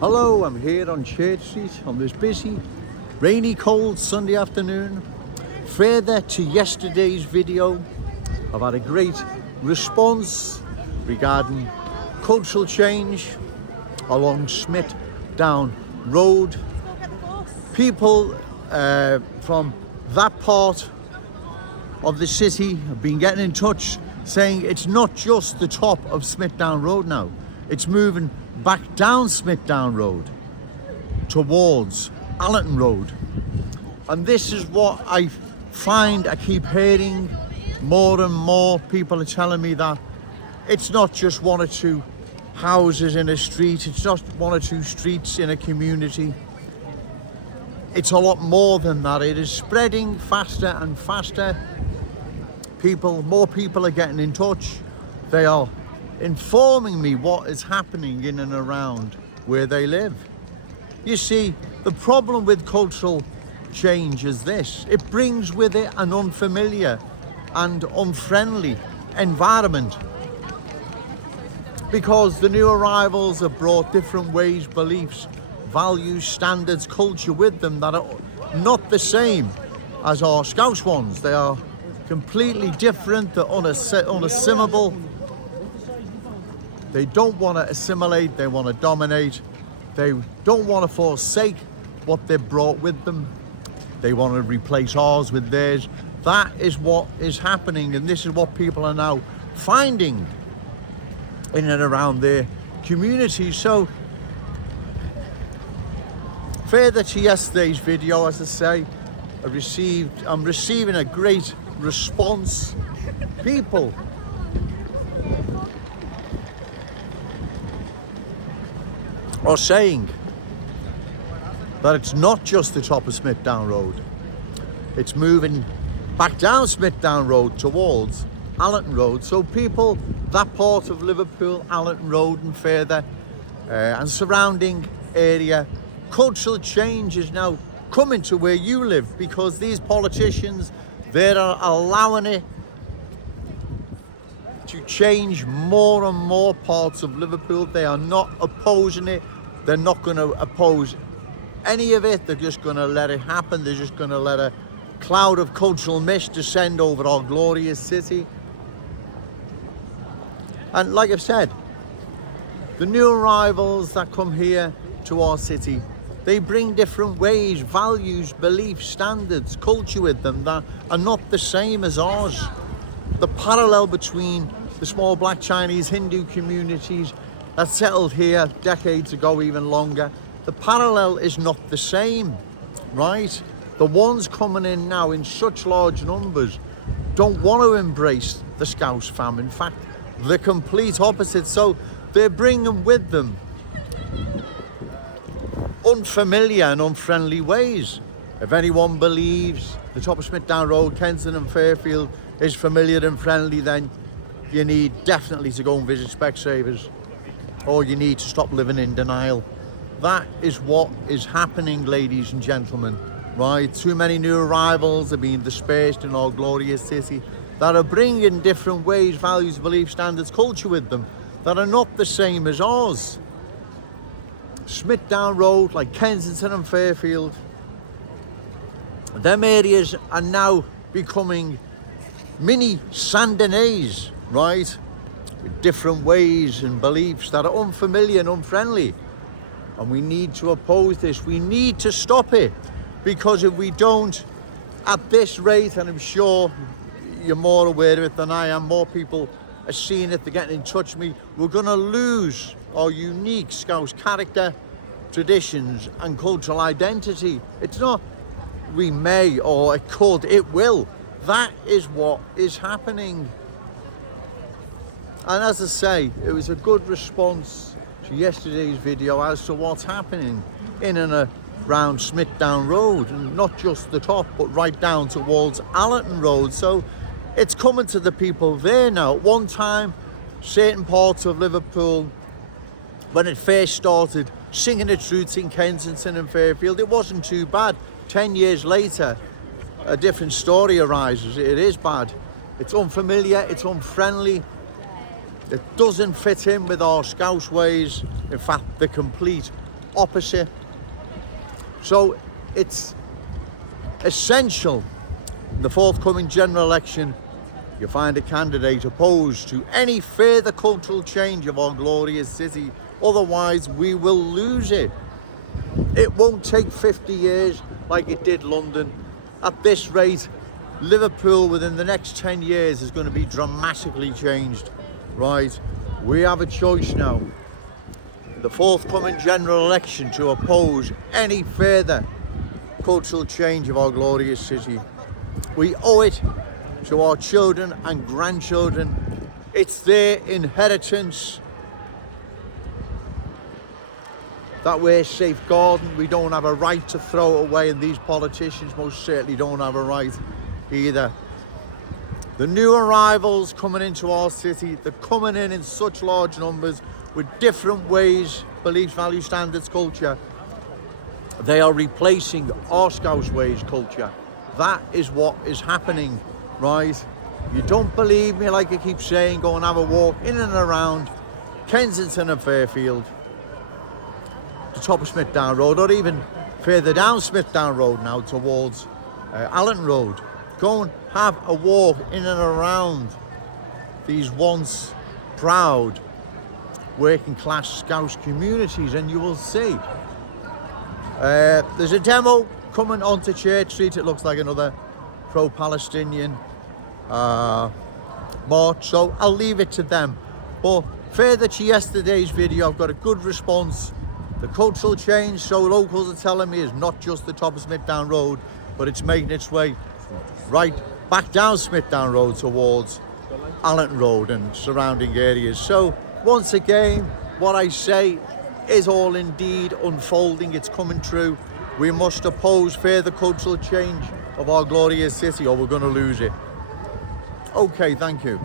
Hello, I'm here on Church Street on this busy, rainy, cold Sunday afternoon. Further to yesterday's video, I've had a great response regarding cultural change along Smith Down Road. People from that part of the city have been getting in touch saying it's not just the top of Smith Down Road now, it's moving back down Smith Down Road towards Allerton Road. And this is what I find I keep hearing more and more. People are telling me that it's not just one or two houses in a street, it's not one or two streets in a community. It's a lot more than that. It is spreading faster and faster. More people are getting in touch. They are informing me what is happening in and around where they live. You see, the problem with cultural change is this: it brings with it an unfamiliar and unfriendly environment, because the new arrivals have brought different ways, beliefs, values, standards, culture with them that are not the same as our Scouse ones. They are completely different, they're unassimilable. They don't want to assimilate, they want to dominate. They don't want to forsake what they've brought with them. They want to replace ours with theirs. That is what is happening, and this is what people are now finding in and around their communities. So, further to yesterday's video, as I say, I'm receiving a great response. People are saying that it's not just the top of Smith Down Road, it's moving back down Smith Down Road towards Allerton Road. So people, that part of Liverpool, Allerton Road and further, and surrounding area, cultural change is now coming to where you live, because these politicians, they're allowing it to change more and more parts of Liverpool. They are not opposing it. They're not going to oppose any of it. They're just going to let it happen. They're just going to let a cloud of cultural mist descend over our glorious city. And like I've said, the new arrivals that come here to our city, they bring different ways, values, beliefs, standards, culture with them that are not the same as ours. The parallel between the small black Chinese Hindu communities that settled here decades ago, even longer, the parallel is not the same, right? The ones coming in now in such large numbers don't want to embrace the Scouse fam. In fact, the complete opposite. So they're bringing with them unfamiliar and unfriendly ways. If anyone believes the top of Smith Down Road, Kensington and Fairfield is familiar and friendly, then you need definitely to go and visit Specsavers, or you need to stop living in denial. That is what is happening, ladies and gentlemen, right? Too many new arrivals are being dispersed in our glorious city that are bringing different ways, values, beliefs, standards, culture with them that are not the same as ours. Smith Down Road, like Kensington and Fairfield, them areas are now becoming mini Saint-Denis, right? With different ways and beliefs that are unfamiliar and unfriendly. And we need to oppose this. We need to stop it, because if we don't, at this rate, and I'm sure you're more aware of it than I am, more people are seeing it, they're getting in touch with me, we're going to lose our unique Scouse character, traditions and cultural identity. It's not we may, or it could, it will. That is what is happening. And as I say, it was a good response to yesterday's video as to what's happening in and around Smith Down Road, and not just the top, but right down towards Allerton Road. So it's coming to the people there now. At one time, certain parts of Liverpool, when it first started singing its roots in Kensington and Fairfield, it wasn't too bad. 10 years later, a different story arises. It is bad. It's unfamiliar, it's unfriendly, it doesn't fit in with our Scouse ways. In fact, the complete opposite. So it's essential in the forthcoming general election you find a candidate opposed to any further cultural change of our glorious city. Otherwise, we will lose it. It won't take 50 years like it did London. At this rate, Liverpool within the next 10 years is going to be dramatically changed. Right? We have a choice now. The forthcoming general election to oppose any further cultural change of our glorious city. We owe it to our children and grandchildren. It's their inheritance that we're safeguarding. We don't have a right to throw it away, and these politicians most certainly don't have a right either. The new arrivals coming into our city, they're coming in such large numbers with different ways, beliefs, values, standards, culture. They are replacing our Scouse ways culture. That is what is happening, right? You don't believe me, like I keep saying, go and have a walk in and around Kensington and Fairfield, the top of Smithdown Road, or even further down Smithdown Road now towards Allerton Road. Go and have a walk in and around these once proud working class Scouse communities, and you will see there's a demo coming onto Church Street. It looks like another pro-Palestinian march, so I'll leave it to them. But further to yesterday's video, I've got a good response. The cultural change, so locals are telling me, is not just the top of Smithdown Road, but it's making its way right back down Smithdown Road towards Allerton Road and surrounding areas. So once again, what I say is all indeed unfolding. It's coming true. We must oppose further cultural change of our glorious city, or we're going to lose it. Okay, thank you.